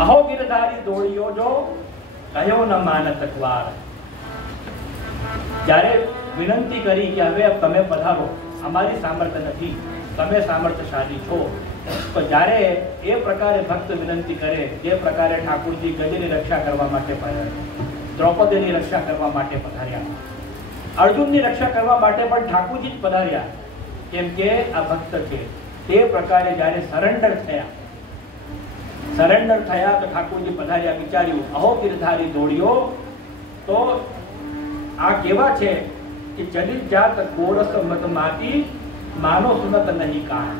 અહો ગિરધારી દોડ્યો જો કયો ન માનત વાર. જ્યારે વિનંતી કરી કે હવે તમે પધારો, અમારી સામર્થ્ય નથી, તમે સામર્થ્યશાળી છો, તો જ્યારે એ પ્રકારે ભક્ત વિનંતી કરે, જે પ્રકારે ઠાકોરજી ગજની રક્ષા કરવા માટે પધાર્યા, દ્રૌપદીની રક્ષા કરવા માટે પધાર્યા, અર્જુનની રક્ષા કરવા માટે પણ ઠાકોરજી જ પધાર્યા, કેમ કે આ ભક્ત છે. તે પ્રકારે જ્યારે સરેન્ડર થયા તો ઠાકોરજી પધાર્યા. વિચાર્યું અહો ગિરધારી દોડ્યો, તો આ કેવા છે કે ચલી જાત ગોરસ મત માટી માનો સુનત નહીં કાન.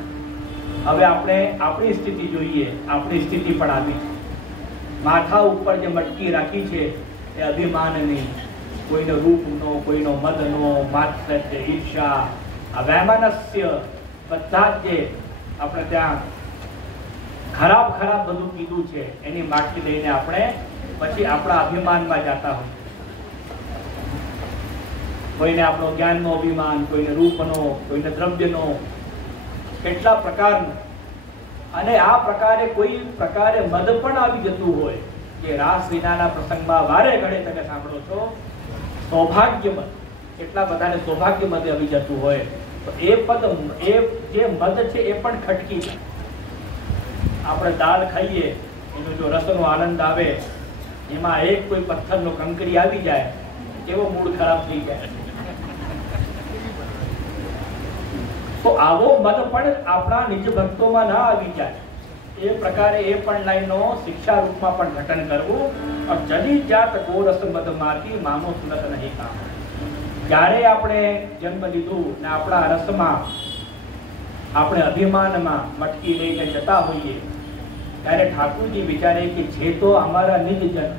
હવે આપણે આપણી સ્થિતિ જોઈએ. આપણી સ્થિતિ પણ આવી છે. માથા ઉપર જે મટકી રાખી છે એ અભિમાનની, કોઈનો રૂપનો, કોઈનો મદનો, માત્સર્ય, ઈર્ષા, આ વૈમનસ્ય, બધા જ જે આપણે ત્યાં ખરાબ બધું કીધું છે એની માટી લઈને આપણે પછી આપણા અભિમાનમાં જતા હોય. કોઈને આપણો જ્ઞાનનો અભિમાન, કોઈને રૂપનો, કોઈને દ્રવ્યનો, કેટલા પ્રકારનો. અને આ પ્રકારે કોઈ પ્રકારે મદ પણ આવી જતું હોય કે રાસ વિનાના પ્રસંગમાં વારે ઘડે તમે સાંભળો છો સૌભાગ્યમદ, કેટલા બધાને સૌભાગ્યમદ આવી જતું હોય, તો એ પદ, એ જે મદ છે એ પણ ખટકી જાય. આપણે દાળ ખાઈએ, એનો જો રસનો આનંદ આવે, એમાં એક કોઈ પથ્થરનો કંકરી આવી જાય, એવો મૂડ ખરાબ થઈ જાય. તો આવો મદ પણ આપણા નિજ ભક્તોમાં ના આવી જાય. એ પ્રકારે એ પણ લાઈનો શિક્ષા રૂપમાં પણ ઘટન કરવું. ચલી જાત ગોરસ મદ માટી માનો સુનત નહીં કામ. જ્યારે આપણે જન્મ લીધું ને આપણા રસમાં, આપણે અભિમાનમાં મટકી લઈને જતા હોઈએ, ત્યારે ઠાકોરજી વિચારે કે જે તો અમારા નિજ જન,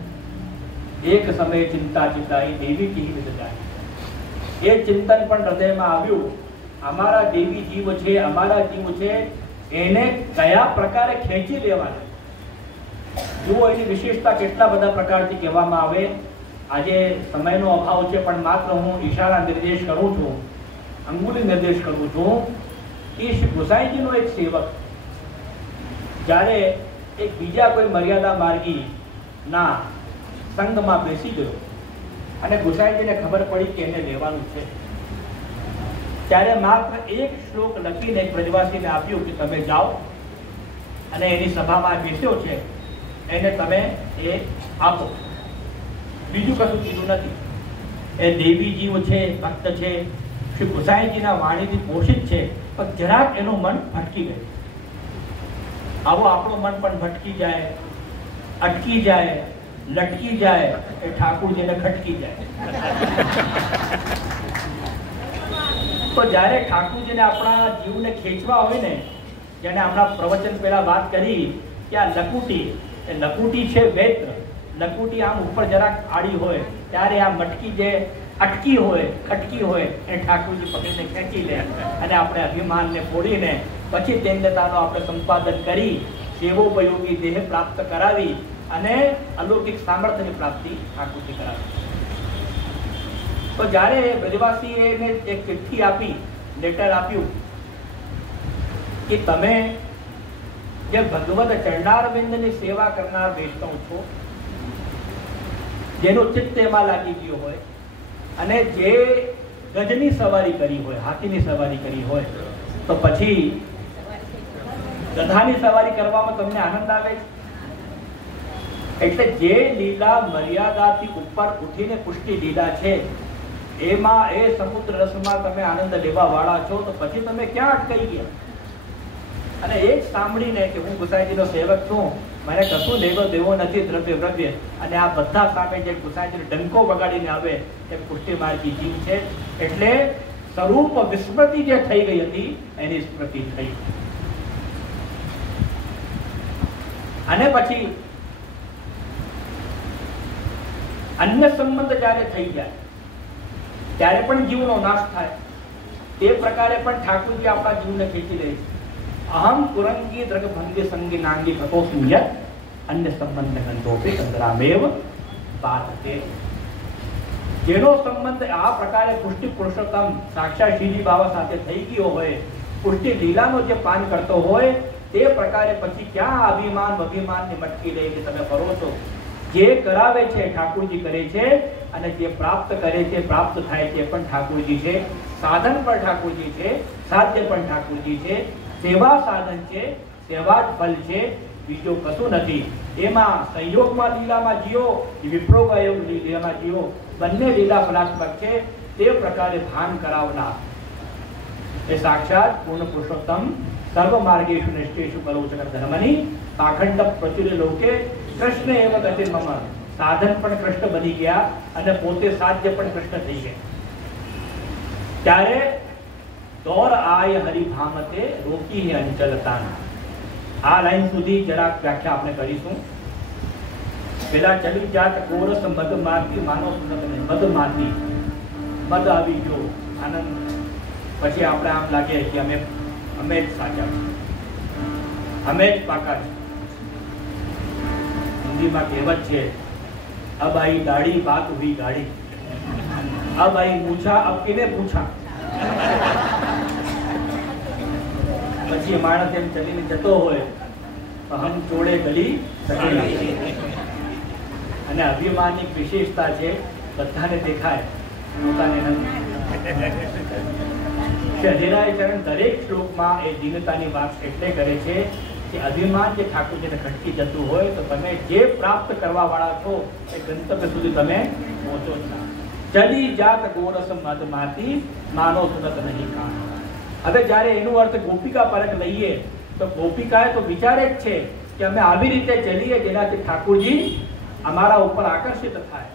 એક સમયે ચિંતા ચિતાઈ દેવી કી જાય. એ ચિંતન પણ હૃદયમાં આવ્યું. અમારા દેવી જીવ છે, અમારા જીવ છે, એને કયા પ્રકારે ખેંચી લેવાના. જુઓ એની વિશેષતા કેટલા બધા પ્રકારથી કહેવામાં આવે. આજે સમયનો અભાવ છે, પણ માત્ર હું ઈશારા નિર્દેશ કરું છું, અંગુલી નિર્દેશ કરું છું. એ શ્રી ગુસાઈજીનો એક સેવક જ્યારે એક બીજા કોઈ મર્યાદા માર્ગી ના સંઘમાં બેસી ગયો અને ગુસાઈજીને ખબર પડી કે એને લેવાનું છે, ત્યારે માત્ર એક શ્લોક લખીને એક બ્રજવાસીને આપ્યું કે તમે જાઓ અને એની સભામાં બેસ્યો છે એને તમે એ આપો. બીજું કશું કીધું નથી. એ દેવી જીવ છે, ભક્ત છે, શ્રી ગુસાઈજીના વાણીથી પોષિત છે, પણ જરાક એનું મન ભટકી ગયું. આવો આપણું મન પણ ભટકી જાય, અટકી જાય, લટકી જાય, એ ઠાકોરજીને ખટકી જાય. તો જ્યારે ઠાકોરજીને આપણા જીવને ખેંચવા હોય ને, જેને હમણાં પ્રવચન પહેલા વાત કરી કે આ લકુટી, એ લકુટી છે વેત્ર. લકુટી આમ ઉપર જરાક આડી હોય ત્યારે આ મટકી જે અટકી હોય, ખટકી હોય, એ ઠાકોરજી પકડીને ખેંચી લે અને આપણે અભિમાનને ફોડીને પછી તેજ્ઞતાનો આપણે સંપાદન કરી સેવોપયોગી દેહ પ્રાપ્ત કરાવી અને અલૌકિક સામર્થ્યની પ્રાપ્તિ ઠાકોરજી કરાવી. તો જ્યારે બ્રજવાસીએ એને એક ચિઠ્ઠી આપી, લેટર આપ્યું કે તમે જે ભગવદ ચરણારવિંદની સેવા કરનાર વૈષ્ણવ છો, જેનું ચિત્ત એમાં લાગી ગયું હોય અને જે ગજની સવારી કરી હોય, હાથીની સવારી કરી હોય, તો પછી ગધાની સવારી કરવામાં તમને આનંદ આવે છે. એટલે જે લીલા મર્યાદાથી ઉપર ઉઠીને પુષ્ટિ લીલા છે, એમાં એ સમુદ્ર રસમાં તમે આનંદ લેવા વાળા છો, તો પછી તમે ક્યાં અટકાઈ ગયા? અને એ જ સાંભળીને કે હું ગુસાઈજીનો સેવક છું, મને કશું લેવો દેવો નથી, દ્રવ્ય વ્રવ્ય, અને આ બધા સામે જે ગુસાઈજીને ડંકો વગાડીને આવે એ પુષ્ટિ માર્ગી જીવ છે, એટલે સ્વરૂપ વિસ્મૃતિ જે થઈ ગઈ હતી એની સ્મૃતિ થઈ. અને પછી અન્ય સંબંધ જ્યારે થઈ જાય ત્યારે પણ જીવનો નાશ થાય. તે પ્રકારે પણ ઠાકોરજી આપણા જીવને ખેંચી લે છે. અહમ કુરંગી દ્રગભંગી સંગી નાંગી કતોસ્મિ યત અન્ય સંબંધ ગંધોપી ચંદ્રામેવ બાધતે. જેનો સંબંધ આ પ્રકારે પુષ્ટિ પુરુષોત્તમ સાક્ષાત શ્રીજી બાબા સાથે થઈ ગયો હોય, પુષ્ટિ લીલાનો જે પાન કરતો હોય, તે પ્રકારે પછી ક્યાં અભિમાનની મટકી લઈને તમે ફરો છો? જે કરાવે છે ઠાકોરજી કરે છે, અને જે પ્રાપ્ત કરે છે, પ્રાપ્ત થાય છે પણ ઠાકોરજી છે, સાધન પણ ઠાકોરજી છે, સાધ્ય પણ ઠાકોરજી છે, સેવા સાધન છે, સેવા જ ફલ છે, બીજો કશું નથી. એમાં સંયોગમાં લીલામાં જીવો, વિપ્રોગયોગ લીલામાં જીવો, બંને લીલા ફલાત્મક છે. તે પ્રકારે ભાન કરાવનાર એ સાક્ષાત પૂર્ણ પુરુષોત્તમ સર્વ માર્ગેષુ નિષ્ઠેષુ કલોચક ધર્મની પાખંડ પ્રચુર્ય લોકે કૃષ્ણ એવ ગતિ મમ. સાધન પણ કૃષ્ણ બની ગયા અને પોતે સાધ્ય પણ કૃષ્ણ થઈ ગયા. ત્યારે દોર આય હરિભામતે રોકી અંચલતા. આ લાઈન સુધી જરાક વ્યાખ્યા આપણે કરીશું. પેલા ચલી જાત કોરસ મદ મારતી માનો સુનત મદ મારતી, મદ આવી ગયો આનંદ. પછી આપણે આમ લાગે કે અમે જ સાચા છીએ, અમે જ પાકા છીએ. હિન્દીમાં કહેવત છે, અબ આઈ દાઢી બાત હુઈ ગાડી, અબ આઈ મૂછા અબ કિને પૂછા. પછી માણસ એમ ચલીને જતો હોય તો હમ ચોડે ગલી અને અભિમાનની વિશેષતા છે, બધાને દેખાય, પોતાને નથી. અધિરાય ચરણ દરેક શ્લોકમાં એ દીનતાની વાત એટલે કરે છે કે અભિમાન જે ઠાકોરજીને ખટકી જતું હોય તો તમે જે પ્રાપ્ત કરવા વાળા છો એ ગંતવ્ય સુધી તમે પહોંચો જ ના. ચલી જાત ગોરસ મદમાતી માનો સુનત નહીં કાન. હવે જ્યારે એનું અર્થ ગોપિકા પરક લઈએ તો ગોપિકાએ તો વિચારે જ છે કે અમે આવી રીતે ચલીએ જેનાથી ઠાકોરજી અમારા ઉપર આકર્ષિત થાય.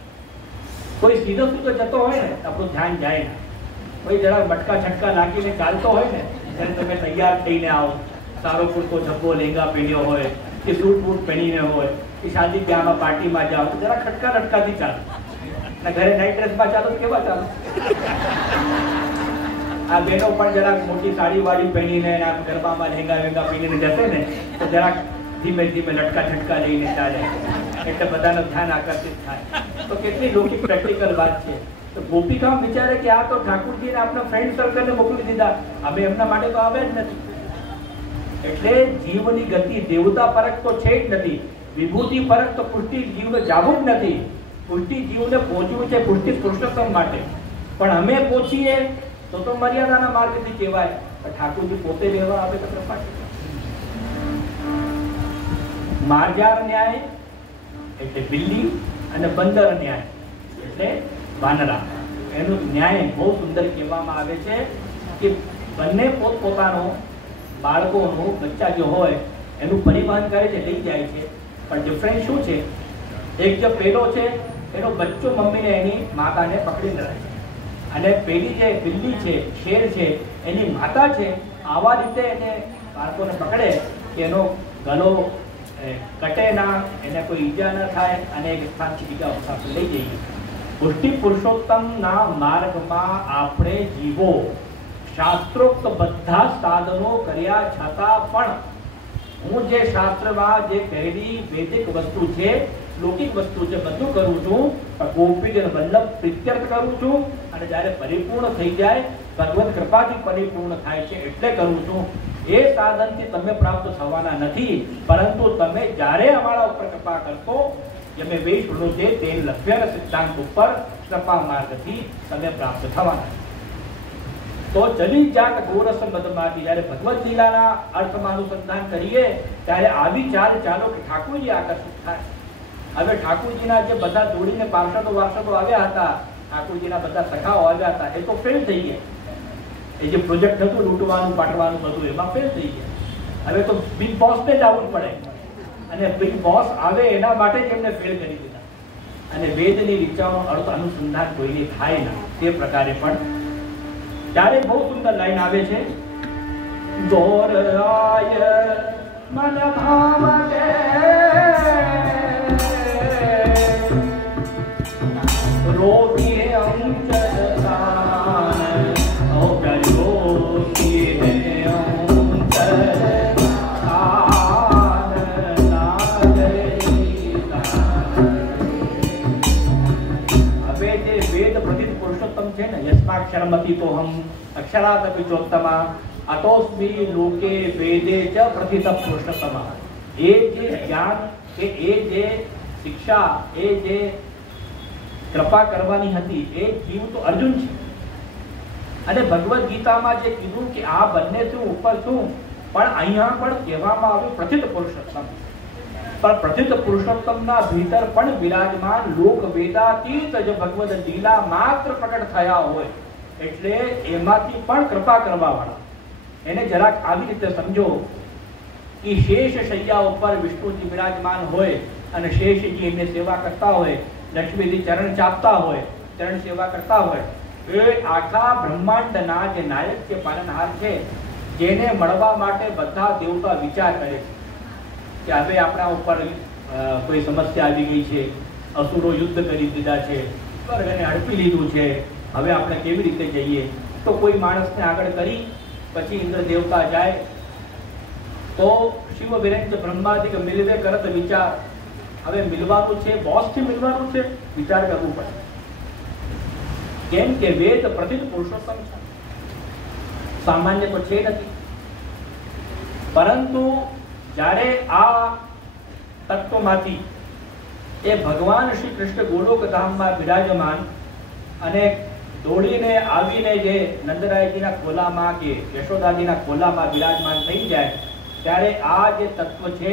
કોઈ સીધો સીધો જતો હોય ને આપણું ધ્યાન જાય ને, કોઈ જરા મટકા છટકા નાખીને ચાલતો હોય ને ત્યારે તમે તૈયાર થઈને આવો, સારો પૂરતો ઝબ્બો લેંગા પહેર્યો હોય કે સૂટ બૂટ પહેરીને હોય કે શાદી બ્યાહમાં પાર્ટીમાં જાઓ તો જરા ખટકા લટકાથી ચાલો. અને ઘરે નાઇટ ડ્રેસમાં ચાલો તો કેવા ચાલો? આ બહેનો પણ જરાક મોટી સાડી વાળી પહેરીને ગરબામાં લેંગા વેંગા પહેરીને જશે ને તો જરાક ધીમે ધીમે લટકા છટકા લઈને ચાલે, એટલે બધાનું ધ્યાન આકર્ષિત થાય. તો કેટલી લૌકિક પ્રેક્ટિકલ વાત છે. તો ગોપિકા વિચારે કે આ તો ઠાકોરજીને આપણા ફ્રેન્ડ સર્કલને મોકલી દીધા, હવે એમના માટે તો આવે જ નથી. એટલે જીવની ગતિ દેવતા પરક તો છે જ નથી, વિભૂતિ પરક તો પુષ્ટિ જીવને જાવું જ નથી. પુષ્ટિ જીવને પહોંચવું છે પુષ્ટિ પુરુષોત્તમ માટે, પણ અમે પહોંચીએ તો મર્યાદાના માર્ગથી કહેવાય. ઠાકોરજી પોતે લેવા આવે તો કૃપા છે. માર્જાર ન્યાય એટલે બિલ્લી અને બંદર ન્યાય એટલે વાનરા. એનું ન્યાય બહુ સુંદર કહેવામાં આવે છે કે બંને પોતપોતાનો બાળકોનું બચ્ચા જે હોય એનું પરિવહન કરે છે, લઈ જાય છે, પણ ડિફરન્સ શું છે? એક જે પેલો છે એનો બચ્ચો મમ્મીને એની માતાને પકડીને રહે છે, અને પેલી જે બિલ્લી છે, શેર છે, એની માતા છે, આવા રીતે એને બાળકોને પકડે કે એનો ગલો કટે ના, એને કોઈ ઈજા ન થાય અને એક સ્થાનથી બીજા સ્થાન લઈ જઈએ. પુષ્ટિ પુરુષોત્તમના માર્ગમાં આપણે જીવો. શાસ્ત્રોક્ત બધા સાધનો કર્યા છતાં પણ હું જે શાસ્ત્રમાં જે કહેલી વૈદિક વસ્તુ છે, લૌકિક વસ્તુ છે, બધું કરું છું, ગોપીજન વલ્લભ પ્રીત્યર્થ કરું છું. અને જ્યારે પરિપૂર્ણ થઈ જાય, ભગવત કૃપાથી પરિપૂર્ણ થાય છે એટલે કરું છું. એ સાધનથી તમે પ્રાપ્ત થવાના નથી, પરંતુ તમે જ્યારે અમારા ઉપર કૃપા કરશો, જેમે વૈષ્ણવ છે તે લભ્ય સિદ્ધાંત ઉપર કૃપા માર્ગથી તમે પ્રાપ્ત થવાના. તો ચલી જાત ગોરસ મદમાતી. જ્યારે ભગવત લીલાના અર્થમાં અનુસંધાન કરીએ ત્યારે આવી ચાલ ચાલો કે ઠાકોરજી આકર્ષિત થાય. હવે ઠાકોરજીના જે બધા જોડીને પાર્ષદો આવ્યા હતા, ઠાકોરજીના બધા સખાઓ આવ્યા હતા, એ તો ફેલ થઈ ગયા. એ જે પ્રોજેક્ટ હતું લૂંટવાનું પાટવાનું બધું, એમાં ફેલ થઈ ગયા. હવે તો બિગ બોસને જ આવવું પડે, અને બિગ બોસ આવે એના માટે જ એમને ફેલ કરી દીધા. અને વેદની રીચાનો અર્થ અનુસંધાન કોઈને થાય ના, તે પ્રકારે પણ ત્યારે બહુ સુંદર લાઈન આવે છે. દોરાય મન ભાવતે રોગીએ અંચરતાન રોગીએ અંચરતાન હવે જે વેદ પ્રતિત પુરુષોત્તમ છે ને, યસ્માક્ષરમતી તો હમ અક્ષરાત અપી ચોત્તમા अतोस्मी लोके वेदे च प्रथित पुरुषोत्तम। ए जे ज्ञान के ए जे शिक्षा ए जे कृपा करवानी हती ए जीव तो अर्जुन छे। અને ભગવદ ગીતામાં જે કીધું કે આ બંને થી ઉપર છું, પણ અહીંયા પણ કહેવામાં આવ્યું પ્રથિત પુરુષોત્તમ। પણ પ્રથિત પુરુષોત્તમના ભીતર પણ વિરાજમાન લોક વેદાતીત જે ભગવદ લીલા માત્ર પ્રકટ થયા હોય, એટલે એમાંથી પણ કૃપા કરવાવાળા એને જરાક આવી રીતે સમજો કે શેષ શૈયા ઉપર વિષ્ણુજી વિરાજમાન હોય અને શેષજી એમને સેવા કરતા હોય, લક્ષ્મીજી ચરણ ચાપતા હોય, ચરણ સેવા કરતા હોય। એ આખા બ્રહ્માંડના જે નાયક છે, પાલનહાર છે, જેને મળવા માટે બધા દેવતા વિચાર કરે છે કે હવે આપણા ઉપર કોઈ સમસ્યા આવી ગઈ છે, અસુરો યુદ્ધ કરી દીધા છે, સ્વર્ગને અડપી લીધું છે, હવે આપણે કેવી રીતે જઈએ? તો કોઈ માણસને આગળ કરી પછી ઇન્દ્ર દેવતા જાય તો શિવ વિરંજ બ્રહ્માદિક મિલવે કરત વિચાર। હવે મિલવાનું છે, બોસથી મિલવાનું છે, વિચાર કરવું પડે। કેમ કે વેદ પ્રથિત પુરુષોત્તમ છે, સામાન્ય તો છે નથી। પરંતુ જ્યારે આ તત્વમાંથી એ ભગવાન શ્રી કૃષ્ણ ગોલોક ધામમાં વિરાજમાન અને દોડીને આવીને જે નંદરાયજીના ખોલામાં કે યશોદાજીના ખોલામાં વિરાજમાન થઈ જાય, ત્યારે આ જે તત્વ છે,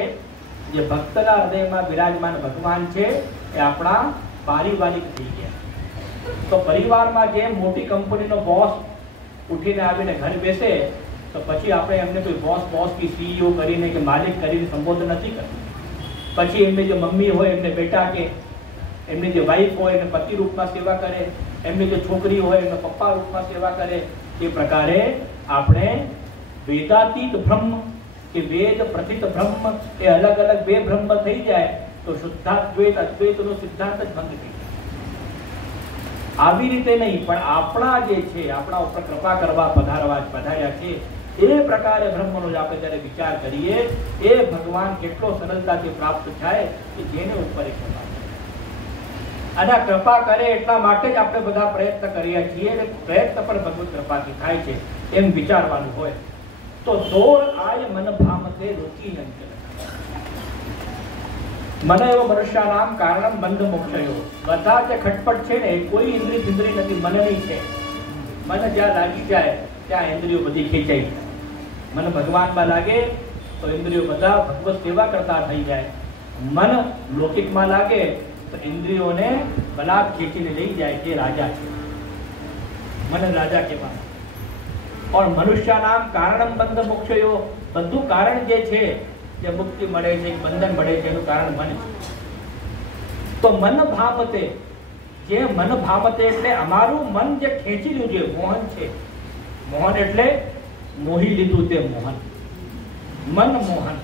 જે ભક્તના હૃદયમાં વિરાજમાન ભગવાન છે, એ આપણા પારિવારિક થઈ ગયા। તો પરિવારમાં જે મોટી કંપનીનો બોસ ઉઠીને આવીને ઘર બેસે તો પછી આપણે એમને કોઈ બોસ બોસ કે સીઈઓ કરીને કે માલિક કરીને સંબોધન નથી કરતું। પછી એમને જે મમ્મી હોય એમને બેટા કે, એમની જે વાઈફ હોય એને પતિ રૂપમાં સેવા કરે, એમની જે છોકરી હોય એને પપ્પા રૂપમાં સેવા કરે। એ પ્રકારે આપણે વેદાતીત બ્રહ્મ કે વેદ પ્રથિત બ્રહ્મ એ અલગ અલગ બે બ્રહ્મ થઈ જાય તો શુદ્ધાદ્વૈત અદ્વૈતનો સિદ્ધાંત જ ભંગ થઈ જાય। આવી રીતે નહીં, પણ આપણા જે છે, આપણા ઉપર કૃપા કરવા પધાર્યા છે, એ પ્રકારે બ્રહ્મનો આપણે જ્યારે વિચાર કરીએ એ ભગવાન કેટલો સરળતાથી પ્રાપ્ત થાય કે જેને ઉપર કૃપા કરે। અને કૃપા કરે એટલા માટે જ આપણે બધા પ્રયત્ન કરીએ છીએ અને પ્રયત્ન પણ ભગવત કૃપાથી થાય છે એમ વિચારવાનું હોય। તો દોર આય મન ભામતે રોકી અંચલ मन एव मनुष्यानाम कारणम बंध मोक्षयो। બધા જે ખટપટ છે ને કોઈ ઇન્દ્રિય ઇન્દ્રિય નથી, મનની છે। મન જ્યાં લાગી જાય ત્યાં ઇન્દ્રિયો બધી ખેંચાઈ જાય। મન ભગવાનમાં લાગે તો ઇન્દ્રિયો બધા ભગવત સેવા કરતા થઈ જાય। મન લૌકિકમાં લાગે તો ઇન્દ્રિયોને બલાત્ ખેંચીને લઈ જાય કે રાજા છે। मन राजा કહેવાય। और मनुष्यानाम कारणम बंध मोक्षयो, બધું કારણ જે છે જે મુક્તિ મળે છે, બંધન મળે છે, એનું કારણ મન છે। તો મન ભામતે, જે મન ભામતે એટલે અમારું મન જે ખેંચી લીધું છે, મોહન છે। મોહન એટલે મોહી લીધું તે મોહન, મન મોહન,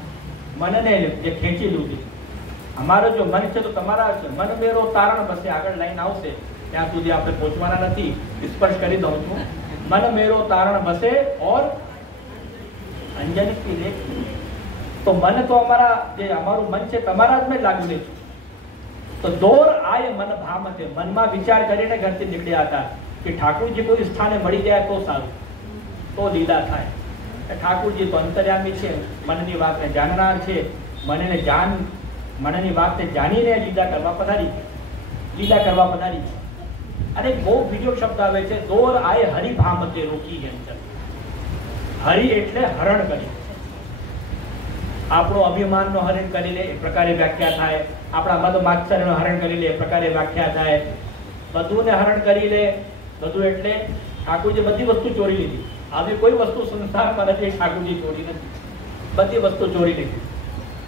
મનને જે ખેંચી લીધું। અમારું જો મન છે તો તમારા છે। મન મેરો તારણ બસે, આગળ લાઈન આવશે ત્યાં સુધી આપણે પહોંચવાના નથી, સ્પર્શ કરી દઉં છું। मन मेरो तारण बसे और अंजन की लेख। तो मन तो हमारा जे हमारू मन छे तमारा ज में लागू दे छे। तो दौर आय मन भामते, मन में विचार करीने घरथी निकळ्या हता कि ठाकुरजी कोई स्थाने मळी जाय तो सारू, तो लीला थाय। ठाकुरजी तो अंतर्यामी छे, मननी वातने जाननार छे। मनने जान, मननी वातने जाणीने लीला करवा पधारी छे, लीला करवा पधारी छे। અને બહુ બીજો શબ્દ આવે છે, દોર આય હરિ ભામતે રોકી અંચલ। હરિ એટલે હરણ કરી, આપણો અભિમાનનો હરણ કરી લે એ પ્રકારે વ્યાખ્યા થાય। આપણા મદ માત્સર્યનો હરણ કરી લે એ પ્રકારે વ્યાખ્યા થાય। બધુંને હરણ કરી લે, બધું એટલે ઠાકોરજી બધી વસ્તુ ચોરી લીધી। આવી કોઈ વસ્તુ સંસારમાં નથી ઠાકોરજી ચોરી નથી, બધી વસ્તુ ચોરી લીધી।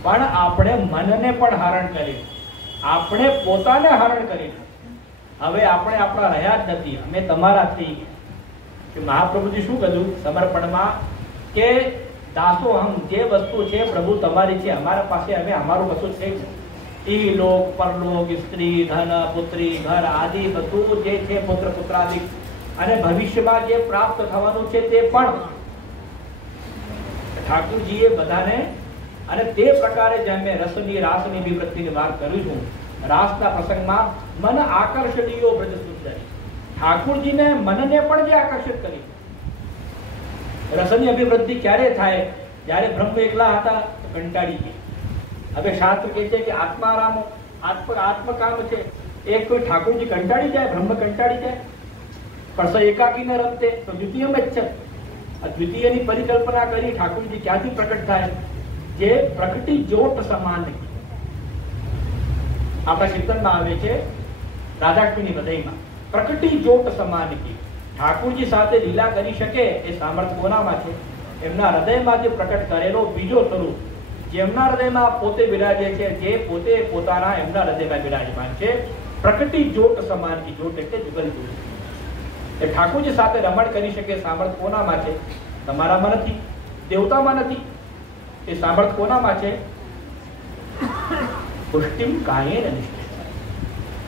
પણ આપણે મનને પણ હરણ કરી, આપણે પોતાને હરણ કરી। હવે આપણે આપણા રહ્યા જ નથી, અમે તમારા થઈ ગયા। મહાપ્રભુજી શું કહ્યું સમર્પણમાં કે દાસો હમ, જે વસ્તુ છે પ્રભુ તમારી છે, અમારા પાસે હવે અમારું કશું છે જ। ઈ લોક પરલોક, સ્ત્રી, ધન, પુત્રી, ઘર આદિ બધું જે છે, પુત્ર પુત્રાદિ, અને ભવિષ્યમાં જે પ્રાપ્ત થવાનું છે તે પણ ઠાકુરજીએ બધાને। અને તે પ્રકારે જેમ મેં રસની રાસની વિવૃત્તિની વાત કરું છું, રાસના પ્રસંગમાં મન આકર્ષણીયો બ્રજ સુંદરી, ઠાકુરજીને મનને પણ જે આકર્ષિત કરી। રસની અભિવૃદ્ધિ ક્યારે થાય? જ્યારે બ્રહ્મ એકલા હતા તો કંટાળી ગયા. હવે શાસ્ત્ર કહે છે કે આત્મારામ આત્મકામ છે. એક કોઈ ઠાકોરજી કંટાળી જાય, બ્રહ્મ કંટાળી જાય, પણ એકાકી ન રમતે તો દ્વિતીય જ છે. દ્વિતીયની પરિકલ્પના કરી ઠાકોરજી ક્યાંથી પ્રકટ થાય? જે પ્રકટી જોટ સમાન. આપણા કીર્તનમાં આવે છે રાધાકૃષ્ણની હૃદયમાં પ્રકટી જોટ સમાન કી. ઠાકોરજી સાથે લીલા કરી શકે એ સામર્થ્ય કોનામાં છે? એમના હૃદયમાં જે પ્રકટ કરેલો બીજો સ્વરૂપ, જેમના હૃદયમાં પોતે બિરાજે છે, જે પોતે પોતાના એમના હૃદયમાં બિરાજમાન છે. પ્રકટી જોટ સમાન કી. જોટ એટલે જુગલ જોટ. એ ઠાકોરજી સાથે રમણ કરી શકે સામર્થ્ય કોનામાં છે? તમારામાં નથી, દેવતામાં નથી. એ સામર્થ્ય કોનામાં છે? પુષ્ટિમ કાયેન નિષ્ઠિતા.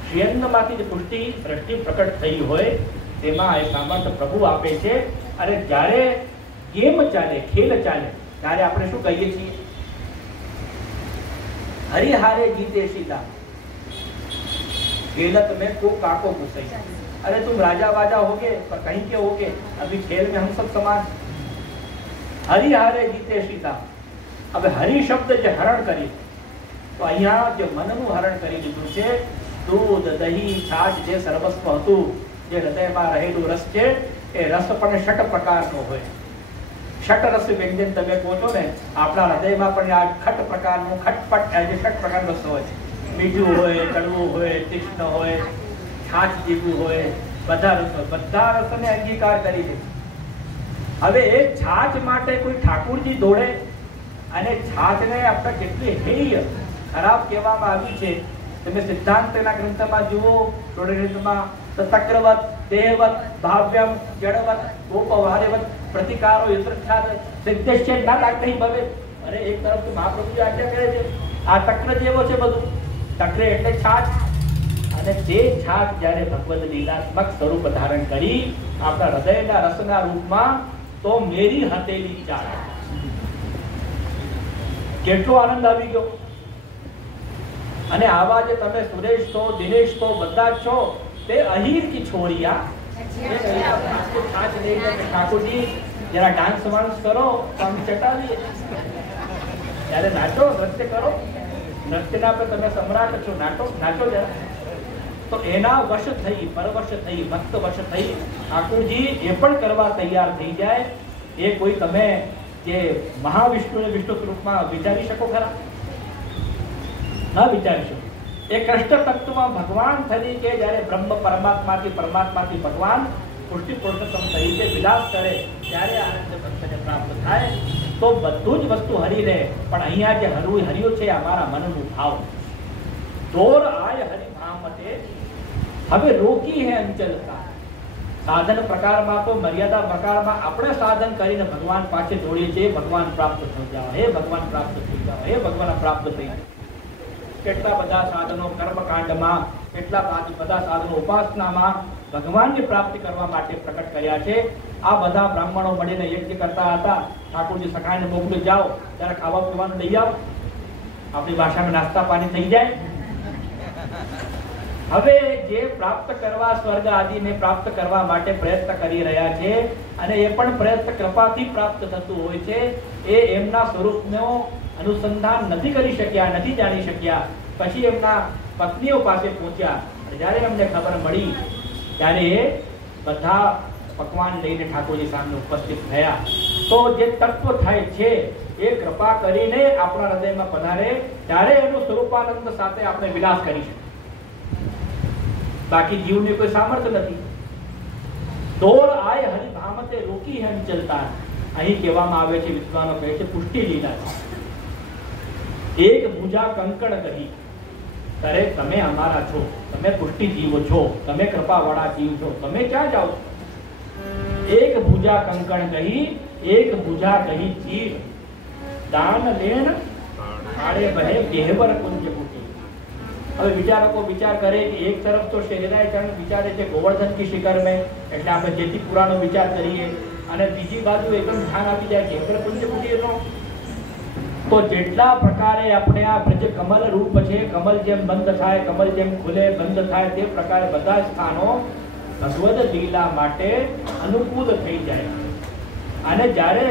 શ્રીઅંગમાંથી જે પુષ્ટિ દ્રષ્ટિ પ્રકટ થઈ હોય તેમાં એ સામર્થ્ય પ્રભુ આપે છે. અને જ્યારે ગેમ ચાલે, ખેલ ચાલે, ત્યારે આપણે શું કહીએ છીએ? હરિહારે જીતે સીતા, खेलत में को काको घुसैया. अरे तुम राजा वाजा होगे पर कहीं के होगे, अभी खेल में हम सब समान. हरिहारे जीते સીતા. હવે હરિ શબ્દ જે હરણ કરી, તો અહીંયા જે મનનું હરણ કરી દીધું છે. દૂધ, દહીં, છાશ જે સર્વસ્વ હતું, જે હૃદયમાં રહેલું રસ છે, એ રસ પણ 6 પ્રકારનો હોય. 6 રસ વ્યંજન તમે કહો છો ને, આપણા હૃદયમાં પણ આ 6 પ્રકારનું ખટપટ જે 6 પ્રકારનો રસ હોય. મીઠું હોય, કડવું હોય, તીક્ષ્ણ હોય, છાશ જેવું હોય, બધા રસને અંગીકાર કરી દે. હવે એક છાશ માટે કોઈ ઠાકોરજી દોડે અને છાશને આપણે કેટલી હેય ખરાબ કહેવામાં આવી છે. તમે સિદ્ધાંતના ગ્રંથમાં જુઓ, ગ્રંથમાં તક્રવત, દેહવત, ભાવ્યમ, જડવત, ગોપવારેવત, પ્રતિકારો યત્રખ્યાત સિદ્ધેશ્ય ના લાગતી ભવે. અરે એક તરફ મહાપ્રભુજી આજ્ઞા કરે છે, આ તક્ર જેવો છે બધું. તક્ર એટલે છાશ. અને તે છાશ જ્યારે ભગવદ લીલાત્મક સ્વરૂપ ધારણ કરી આપણા હૃદયના રસના રૂપમાં, તો મેરી હતેલી ચાલ. કેટલો આનંદ આવી ગયો. અને આવા જે તમે સુરેશ છો, દિનેશ છો, બધા જ છો, તે અહીર કી છોડિયા ઠાકોરજી જરા ડાન્સ વાન્સ કરો તો આમ ચટાવીએ, ત્યારે નાચો, નૃત્ય કરો. નૃત્યના પર તમે સમ્રાટ છો, નાચો જરા. તો એના વશ થઈ, પરવશ થઈ, ભક્ત વશ થઈ ઠાકોરજી એ પણ કરવા તૈયાર થઈ જાય. એ કોઈ તમે જે મહાવિષ્ણુને વિષ્ણુ સ્વરૂપમાં વિચારી શકો ખરા? ન વિચારી શકો. એ કૃષ્ણ તત્વમાં ભગવાન તરીકે જ્યારે બ્રહ્મ પરમાત્માથી ભગવાન પુષ્ટિ પુરુષોત્તમ તરીકે વિલાસ કરે, ત્યારે આનંદ ભક્તને પ્રાપ્ત થાય. તો બધું જ વસ્તુ હરી રહે, પણ અહીંયા જે હર્યું છે અમારા મનનું ભાવ. દોર આય હરિ ભામતે હવે રોકી હે અંચલતા. સાધન પ્રકારમાં તો મર્યાદા પ્રકારમાં આપણે સાધન કરીને ભગવાન પાસે દોડીએ છીએ, ભગવાન પ્રાપ્ત થઈ જાવ, હે ભગવાન પ્રાપ્ત થઈ જાવ, હે ભગવાન પ્રાપ્ત થઈ જાવ. કેટલા બધા સાધનો કર્મકાંડમાં, કેટલા બધા સાધનો ઉપાસનામાં ભગવાનની પ્રાપ્તિ કરવા માટે પ્રકટ કર્યા છે. આ બધા બ્રાહ્મણો મળીને યજ્ઞ કરતા હતા. ઠાકોરજી સખાઈને મોકલી, જાઓ ત્યારે ખાવા પીવાનું લઈ આવો, આપણી ભાષામાં નાસ્તા પાણી થઈ જાય. હવે જે પ્રાપ્ત કરવા, સ્વર્ગ આદિને પ્રાપ્ત કરવા માટે પ્રયત્ન કરી રહ્યા છે, અને એ પણ પ્રયત્ન કૃપાથી પ્રાપ્ત થતું હોય છે. એ એમના સ્વરૂપનો અનુસંધાન નથી કરી શક્યા, નથી જાણી શક્યા. પછી એમના પત્નીઓ પાસે પહોંચ્યા. જ્યારે એમને ખબર મળી, ત્યારે એ બધા પકવાન લઈને ઠાકોરજી સામે ઉપસ્થિત થયા. તો જે તત્વ થાય છે એ કૃપા કરીને આપણા હૃદયમાં પધારે, ત્યારે એનું સ્વરૂપાનંદ સાથે આપણે વિલાસ કરી શકીએ. બાકી જીવને કોઈ સામર્થ્ય નથી. દોર આય હરિ ભામતે રોકી હે અંચલતા. અહીં કહેવામાં આવે છે, વિદ્વાનો કહે છે, પુષ્ટિ લીલા છે. એક ભુજા કંકણ કહી, અરે તમે અમારા છો, તમે પુષ્ટિ જીવો છો, તમે કૃપાવાળા જીવ છો, તમે ક્યાં જાઓ? એક ભુજા કંકણ કહી, એક ભુજા કહી ચીર, દાન લેણ આડે બહે ગેહબર કુંજ કુટી. હવે વિચારકો વિચાર કરે કે એક તરફ તો શેરનાય ચરણ વિચારે છે ગોવર્ધન કી શિખર મેં, એટલે આપણે જેથી પુરાણો વિચાર કરીએ, અને બીજી બાજુ એકદમ ધ્યાન આપી જાય ગેહબર કુંજ કુટીરનો. તો જેટલા પ્રકારે આપણે આ બ્રજ કમલ રૂપ છે, કમલ જેમ બંધ થાય, કમલ જેમ ખુલે બંધ થાય, તે પ્રકારે બધા સ્થાનો ભગવદ લીલા માટે અનુકૂળ થઈ જાય. અને જ્યારે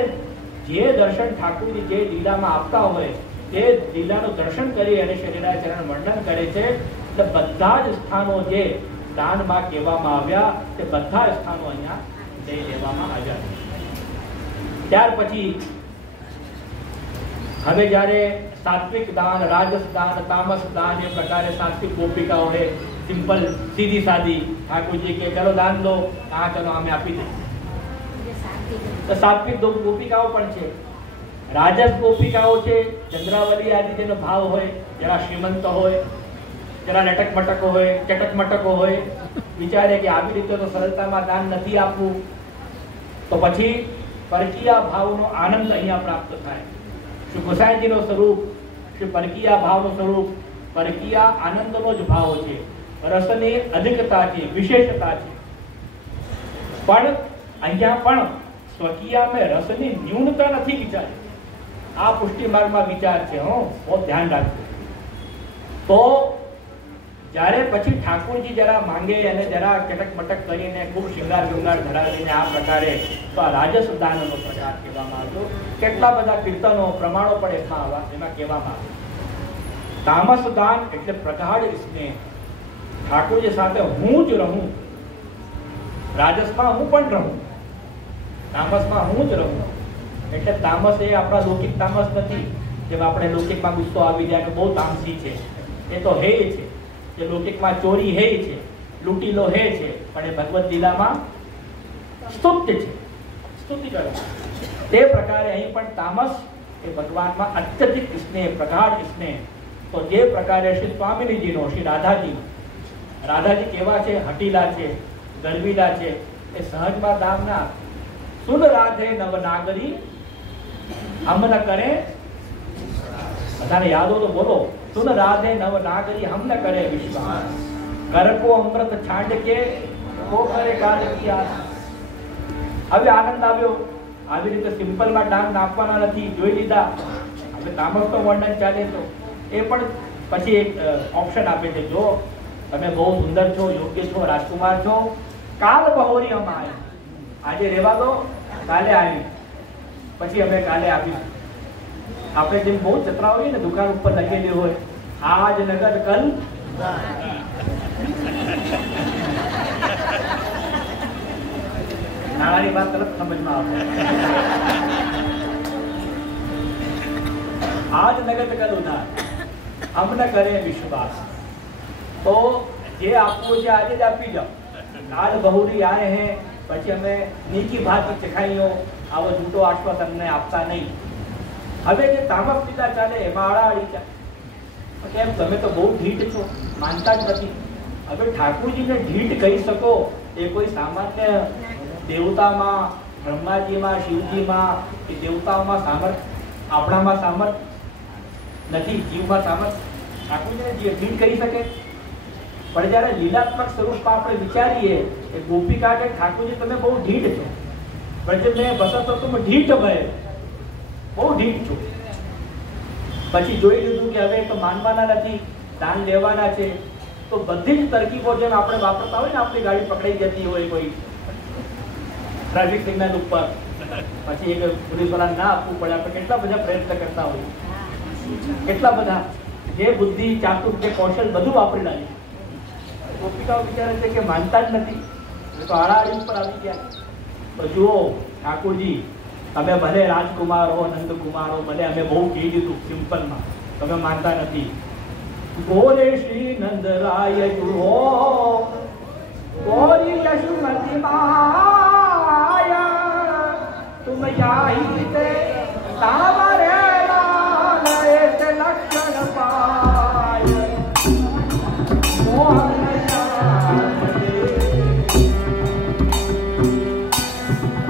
જે દર્શન ઠાકોરજી જે લીલામાં આપતા હોય તે લીલાનું દર્શન કરી અને શરીરાચરણ વર્ણન કરે છે, એટલે બધા જ સ્થાનો જે દાનમાં કહેવામાં આવ્યા તે બધા સ્થાનો અહીંયા લઈ લેવામાં આવ્યા. ત્યાર પછી હવે જ્યારે સાત્વિક દાન, રાજસ દાન, તામસ દાન એ પ્રકારે સાત્વિક ગોપિકાઓ હે સિમ્પલ સીધી સાદી ઠાકોરજી કે ચલો દાન લો, હા ચલો અમે આપી દઈએ. તો સાત્વિક ગોપિકાઓ પણ છે. રાજસ ગોપિકાઓ છે, ચંદ્રાવલી આદિ જેનો ભાવ હોય, જરા શ્રીમંત હોય, જરા લટક મટકો હોય, ચટક મટકો હોય, વિચારે કે આવી રીતે તો સરળતામાં દાન નથી આપવું, તો પછી પરકીયા ભાવનો આનંદ અહીંયા પ્રાપ્ત થાય. શ્રી ગોસાઈજીનો સ્વરૂપ, શ્રી પરકીયા ભાવનું સ્વરૂપ, પરકીયા આનંદનો જ ભાવ છે, રસની અધિકતા છે, વિશેષતા છે. પણ અહીંયા પણ સ્વકીયામાં રસની ન્યૂનતા નથી વિચારી. આ પુષ્ટિ માર્ગમાં વિચાર છે, બહુ ધ્યાન રાખજો. તો જ્યારે પછી ઠાકોરજી જરા માંગે અને જરા ચટક મટક કરીને ખૂબ શૃંગાર ગુંગાર ધરાવીને આ પ્રકારે, તો આ રાજસ દાનનો પ્રકાર કહેવામાં આવ્યો. કેટલા બધા કીર્તનો પ્રમાણો પણ એમાં કહેવામાં આવે. તામસ દાન એટલે પ્રગાઢ સ્નેહ, ઠાકોરજી સાથે હું જ રહું, રાજસમાં હું પણ રહું, તામસમાં હું જ રહું. એટલે તામસ એ આપણા લૌકિક તામસ નથી, જેમ આપણે લૌકિકમાં ગુસ્સો આવી જાય કે બહુ તામસી છે, એ તો હે છે. જે લૌકિકમાં ચોરી હે છે, લૂંટીલો હે છે, પણ એ ભગવદ લીલામાં સ્તુત્ય છે, સ્તુતિ કરે. તે પ્રકારે અહીં પણ તામસ એ ભગવાનમાં અત્યધિક સ્નેહ, પ્રગાઢ સ્નેહ. તો જે પ્રકારે શ્રી સ્વામિનીજીનો, શ્રી રાધાજી કેવા છે, હટીલા છે, ગરવીલા છે, એ સહજમાં દામ ના. સુન રાધે નવનાગરી હમ ન કરે, બધાને યાદ હો તો બોલો, સુન રાધે નવનાગરી હમ ન કરે વિશ્વાસ, કર કો અમૃત છાંડ કે કો કરે કાલ કી આસ. હવે આનંદ આવ્યો. આવી રીતે સિમ્પલમાં દાન નાખવાના નથી, જોઈ લીધા. હવે તામસ તો વર્ણન ચાલે તો એ પણ પછી એક ઓપ્શન આપે છે, જો તમે બહુ સુંદર છો, યોગ્ય છો, રાજકુમાર છો, કાલ બહોરી અમે આવ્યા, આજે રહેવા દો, કાલે આવી, પછી અમે કાલે આપીશું. આપણે જેમ બહુ ચતરા હોઈએ ને, દુકાન ઉપર લખેલી હોય આજ નગદ કલ, નાણાની વાત તરત સમજમાં આવે. આજ નગદ કલ ઉધાર, હમ ન કરે વિશ્વાસ. તો જે આપવું છે આજે જ આપી જાઓ, કાલ બહુરી આए हैं, પછી અમે નીચી ભાતી ચખાઈઓ, આવો જૂઠો આશ્વાસન અમને આપતા નહીં. હવે જે તામસ પિતા ચાલે એમાં આડાઅડી ચાલે. કેમ તમે તો બહુ ઢીઠ છો, માનતા જ નથી. હવે ઠાકોરજીને ઢીઠ કહી શકો એ કોઈ સામાન્ય દેવતામાં, બ્રહ્માજીમાં, શિવજીમાં કે દેવતાઓમાં સામર્થ, આપણામાં સામર્થ નથી, જીવમાં સામર્થ. ઠાકોરજીને ઢીઠ કહી શકે. પણ જ્યારે લીલાત્મક સ્વરૂપમાં આપણે વિચારીએ કે ગોપિકા કે ઠાકોરજી તમે બહુ ઢીઠ છો, પણ જે મેં બસત તમે ઢીઠ ભય, બહુ ઢીઠ છો. પછી જોઈ લીધું કે હવે તો માનવાના નથી, દાન લેવાના છે, તો બધી જ તરકીબો જેમ આપણે વાપરતા હોય ને, આપણી ગાડી પકડાઈ જતી હોય કોઈ ટ્રાફિક સિગ્નલ ઉપર, પછી એક પોલીસવાળાને ના આપવું પડે, આપણે કેટલા બધા પ્રયત્ન કરતા હોય, કેટલા બધા જે બુદ્ધિ, ચાતુર, જે કૌશલ બધું વાપરી લાગે. ગોપિકાઓ વિચારે છે કે માનતા જ નથી, તો આડાઅડી ઉપર આવી ગયા. તો જુઓ ઠાકોરજી, તમે ભલે રાજકુમાર હો, નંદકુમાર હો, ભલે અમે બહુ કહી દીધું સિમ્પલમાં, તમે માનતા નથી. બોલે શ્રી નંદરાય જુઓ ગોરી યશુમતી માયા, તુમ યાહી તે તાવરે લાલ એસે લક્ષણ પાય, મોહન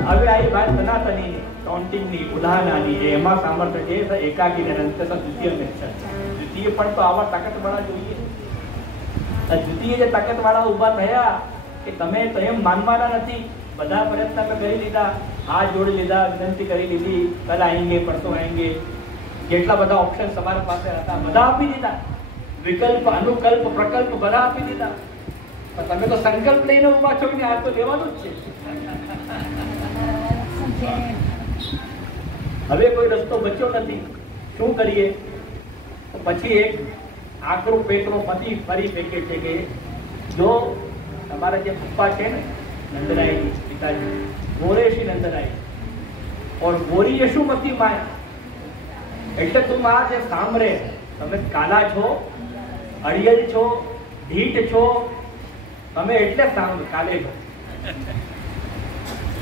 હવે આવી વાત સનાતની કાઉન્ટિંગની, ઉદાહરણની, એમાં સામર્થ્ય છે એકાકી અને અંતત દ્વિતીય લક્ષણ. દ્વિતીય પણ તો આવા તાકાતવાળા જોઈએ. દ્વિતીય જે તાકાતવાળા ઊભા થયા કે તમે તો એમ માનવાના નથી, બધા પ્રયત્ન અમે કરી લીધા, હાથ જોડી લીધા, વિનંતી કરી લીધી, કલ આएंगे પરસો આएंगे, જેટલા બધા ઓપ્શન તમારી પાસે હતા બધા આપી દીધા, વિકલ્પ, અનુકલ્પ, પ્રકલ્પ બધા આપી દીધા. પણ તમે તો સંકલ્પ લઈને ઊભા છો કે આ તો લેવાનું જ છે. હવે કોઈ રસ્તો બચ્યો નથી, શું કરીએ? પછી એક આકરો પેટરો ફરી ફેંકે છે કે જો તમારા જે પપ્પા છે ને નંદરાય પિતાજી, ગોરેશી નંદરાય और ગોરી યશુમતી માયા, એટલે તું આ જે સાંભળે, તમે કાલા છો, અડિયલ છો, ઢીઠ છો, તમે એટલે સાંભળ કાલે છો.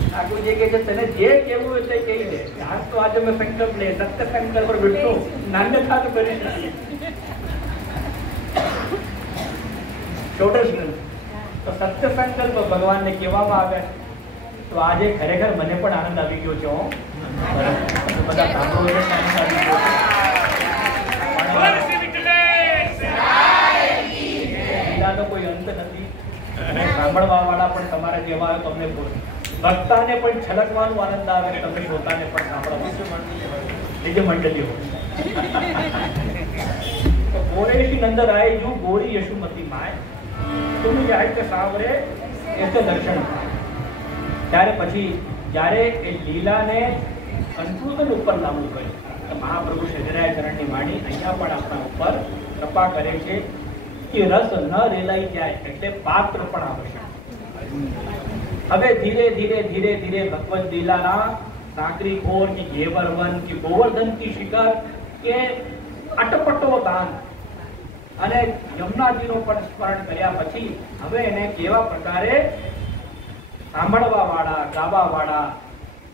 ઠાકોરજી કહે છે તને જે કેવું હોય તે કહી દે. આજ તો આજે મેં સંકલ્પ લે, સત્ય સંકલ્પ પર બેઠો, નાન્યથા તો કરી શકીએ. ષોડશ તો સત્ય સંકલ્પ ભગવાનને કહેવામાં આવે તો આજે ખરેખર મને પણ આનંદ આવી ગયો છે. બધા સાંભળો છે, આનંદ આવી ગયો છે. કોઈ અંત નથી. સાંભળવા વાળા પણ તમારા જેવા હોય તમને ભક્તાને પણ છલકવાનું આનંદ આવે, તમને પોતાને પણ સાંભળવાનું નિજ મંડળી હોય. ગોરેશી નંદ રાય જો ગોરી યશુમતી માય તું જાય કે સાંભળે એટલે દર્શન થાય. ત્યારે પછી જ્યારે એ લીલાને કન્ક્લુઝન ઉપર લાવવું પડે, મહાપ્રભુ શેજરાય ચરણની વાણી અહીંયા પણ આપણા ઉપર કૃપા કરે છે કે રસ ન રેલાઈ જાય એટલે પાત્ર પણ આવશ્યક. હવે ધીરે ધીરે ધીરે ધીરે ભગવદ લીલાના સાંકરી ખોર કે ઘેવરવન કે ગોવર્ધન કી શિખર કે અટપટો દાન અને યમુનાજીનો પણ સ્મરણ કર્યા પછી હવે એને કેવા પ્રકારે સાંભળવા વાળા, ગાવા વાળા,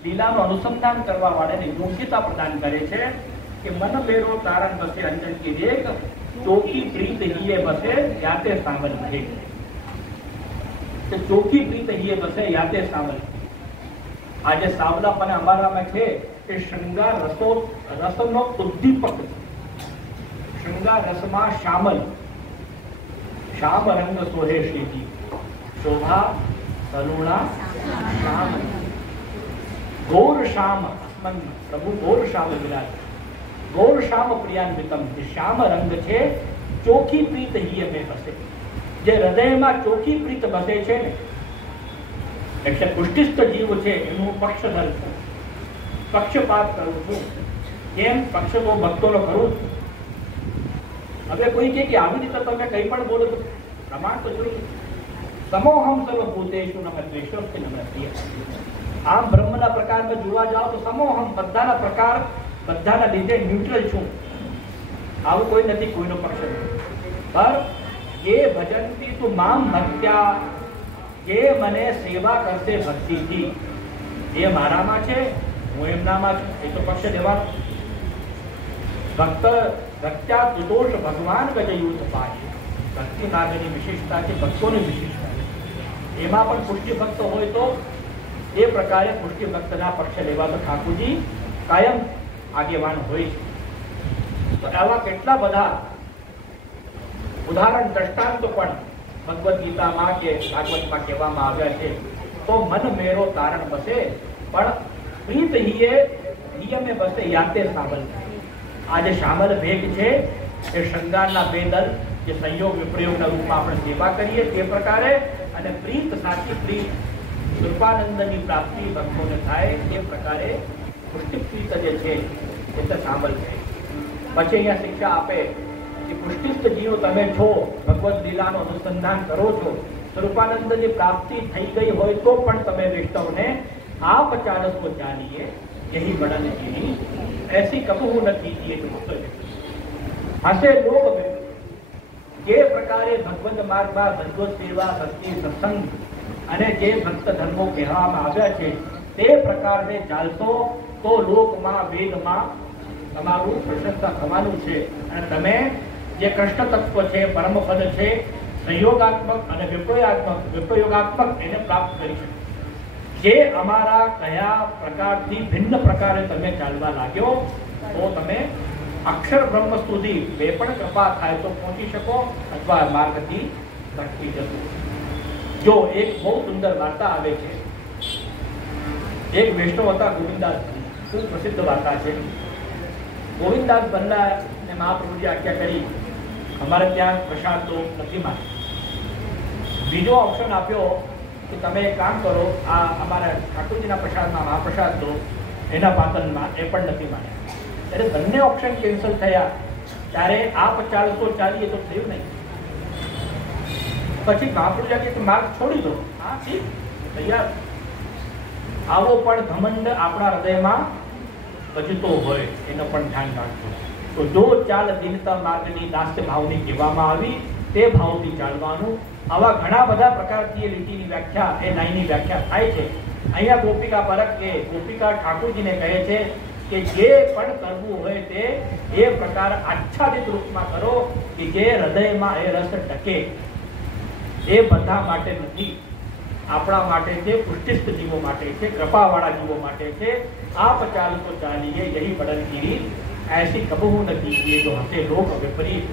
લીલાનું અનુસંધાન કરવા વાળાને યોગ્યતા પ્રદાન કરે છે કે મન મેરો તારણ બસે અંજન કી રેખ, ચોકી પ્રીત હિયે બસે યાતે સાંભળ ભેગ. ચોકી પ્રીત હિયે બસે યાતે સાંભળ. આજે સાવલાપને અમારામાં છે કે શૃંગાર રસનો ઉદ્દીપક છે. શૃંગાર રસમાં શામલ, શ્યામ રંગ સોહે શ્રીજી, શોભા સલુણા શ્યામ, ગૌર શ્યામ પ્રભુ ગૌર શ્યામ વિરાજ, ગૌર શ્યામ પ્રિયાન્વિતમ. જે શ્યામ રંગ છે ચોખી પ્રીત હિય મેં બસે, જે હૃદયમાં ચોખી પ્રીત બસે છે ને, એટલે પુષ્ટિસ્થ જીવ છે એનું પક્ષ ધરું છું, પક્ષપાત કરું છું. કેમ? પક્ષ તો ભક્તોનો કરું છું. હવે કોઈ કે આવી રીતે તમે કઈ પણ બોલો તો પ્રમાણ તો જોઈએ. સમોહમ સર્વભૂતેષુ ન દ્વેષોસ્તિ ન પ્રિય. આમ બ્રહ્મના પ્રકારમાં જોવા જાઓ તો સમોહમ બધાના પ્રકાર, બધાના લીધે ન્યુટ્રલ છું. આવું કોઈ નથી, કોઈનો પક્ષ નથી. પર જે ભજનથી તું મામ ભક્ત્યા, જે મને સેવા કરશે ભક્તિથી, જે મારામાં છે હું એમનામાં છું, એ તો પક્ષ લેવાનો. ભક્ત ભક્ત્યા તુદોષ ભગવાન ગજયુત પાય. ભક્તિ માર્ગની વિશેષતા છે, ભક્તોની વિશેષતા છે. એમાં પણ પુષ્ટિ ભક્ત હોય તો એ પ્રકારે પુષ્ટિ ભક્તના પક્ષ લેવા તો ઠાકોરજી કાયમ આગેવાન હોય છે. તો આવા કેટલા બધા ઉદાહરણ દ્રષ્ટાંતો પણ ભગવદ ગીતામાં કે ભાગવતમાં કહેવામાં આવ્યા છે. તો મન મેરો તારણ બસે પણ પ્રીત હિય મેં બસે યાતે સાબલ. આ જે શામલ ભેગ છે એ શૃંગારના બે દલ જે સંયોગ વિપ્રયોગના રૂપમાં આપણે સેવા કરીએ તે પ્રકારે, અને પ્રીત સાચી પ્રીત કૃપાનંદની પ્રાપ્તિ ભક્તોને થાય તે પ્રકારે પુષ્ટિ પ્રીત જે છે એ તો સાંભળ છે. પછી અહીંયા શિક્ષા આપે કે પુષ્ટિસ્થ જીવ તમે છો, ભગવદ લીલાનું અનુસંધાન કરો છો, સ્વરૂપાનંદની પ્રાપ્તિ થઈ ગઈ હોય તો પણ તમે વૈષ્ણવને આપ ચાલકો જાણીએ यही बड़ा नहीं, ऐसी कबहू न कीजिए हसे लोग में જે પ્રકારે ભગવદ માર્ગમાં ભગવત સેવા, ભક્તિ, સત્સંગ અને જે ભક્ત ધર્મો કહેવામાં આવ્યા છે તે પ્રકારને ચાલશો તો લોકમાં વેદમાં તમારું પ્રશંસા થવાનું છે. અને તમે જે કૃષ્ણ તત્વ છે, પરમ પદ છે, સંયોગાત્મક અને વિપ્રયોગાત્મક એને પ્રાપ્ત કરી શકો. જે અમારા કયા પ્રકારથી ભિન્ન પ્રકારે તમે ચાલવા લાગ્યો તો તમે અક્ષર બ્રહ્મ સુધી બે પણ કૃપા થાય તો પહોંચી શકો અથવા માર્ગથી ભટકી જશો. જો એક બહુ સુંદર વાર્તા આવે છે. એક વૈષ્ણવ હતા ગોવિંદાસ, ખૂબ પ્રસિદ્ધ વાર્તા છે. ગોવિંદાસ બલ્લાને મહાપ્રભુજી આજ્ઞા કરી અમારે ત્યાં પ્રસાદ દો નથી માં. બીજો ઓપ્શન આપ્યો કે તમે એક કામ કરો, આ અમારા ઠાકોરજીના પ્રસાદમાં મહાપ્રસાદ દો, એના પાતનમાં એ પણ નથી માન્યા. ત્યારે બંને ઓપ્શન કેન્સલ થયા. ત્યારે આપ ચાલશો ચાલીએ તો થયું નહીં. પછી મહાપ્રભુ કે માર્ગ છોડી દો. હા ઠીક, તૈયાર. આવો પણ ઘમંડ આપણા હૃદયમાં બચતો હોય એનો પણ ધ્યાન રાખજો. તો જો ચાલ દિનતા માર્ગની દાસ્ય ભાવની કહેવામાં આવી તે ભાવથી ચાલવાનું. આવા ઘણા બધા પ્રકારથી એ લીટીની વ્યાખ્યા, એ લાઈનની વ્યાખ્યા થાય છે. અહીંયા ગોપિકા પરક કે ગોપિકા ઠાકોરજીને કહે છે કે જે પણ કરવું હોય તે એ પ્રકાર આચ્છાદિત રૂપમાં કરો કે જે હૃદયમાં એ રસ ટકે. એ બધા માટે નથી, આપણા માટે છે, ઉત્કૃષ્ટ જીવો માટે છે, કૃપાવાળા જીવો માટે છે. આપ ચાલ તો ચાલીએ યહી બડનગીરી, ऐसी कबहू न कीजिए जो हंसे लोग विपरीत.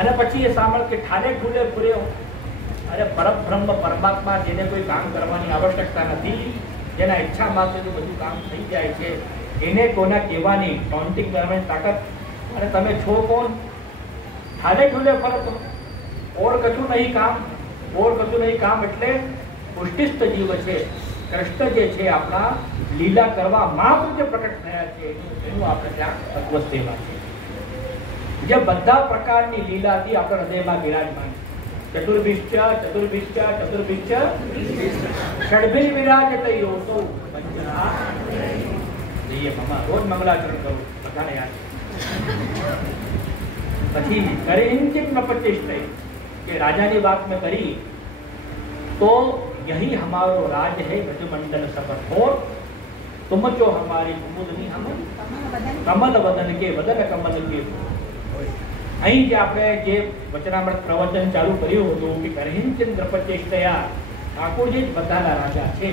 અને પછી એ સાંભળ કે ઠાલે ઠૂલે પૂરે. અરે પરબ્રહ્મ પરમાત્મા જેને કોઈ કામ કરવાની આવશ્યકતા નથી, જેના ઈચ્છા માટેનું બધું કામ થઈ જાય છે, એને કોના કહેવાની ટોન્ટિંગ કરવાની તાકાત. અને તમે છો કોણ? ઠાલે ઠૂલે ફરક ઓર કશું નહીં કામ. ઓર કશું નહીં કામ એટલે ઉષ્ટિસ્થ જીવ છે. કૃષ્ણ જે છે આપણા લીલા કરવા માત્ર જે પ્રકટ થયા છે એનું આપણે ત્યાં તત્વ સેવા છે. જે બધા પ્રકારની લીલાથી આપણા હૃદયમાં બિરાજમાન. ચતુર્ભિશ્ચ ચતુર્ભિશ્ચ ચતુર્ભિશ્ચ ષડભિર વિરાજતે યોસો પંચના. જઈએ મમા રોજ મંગલાચરણ કરું, બધાને યાદ. પછી કરે ઇંચિત ન પ્રતિષ્ઠ કે રાજાની વાત મેં કરી તો यही हमारो राज है ब्रजमंडल सब ठोर. तुम जो हमारी कुमुदनी हम कमल वदन के वदन कमल के. અહીં જે આપણે જે વચનામૃત પ્રવચન ચાલુ કર્યું હતું કે કરહિંચંદ્ર પ્રચેષ્ટયા, ઠાકોરજી જ બધાના રાજા છે.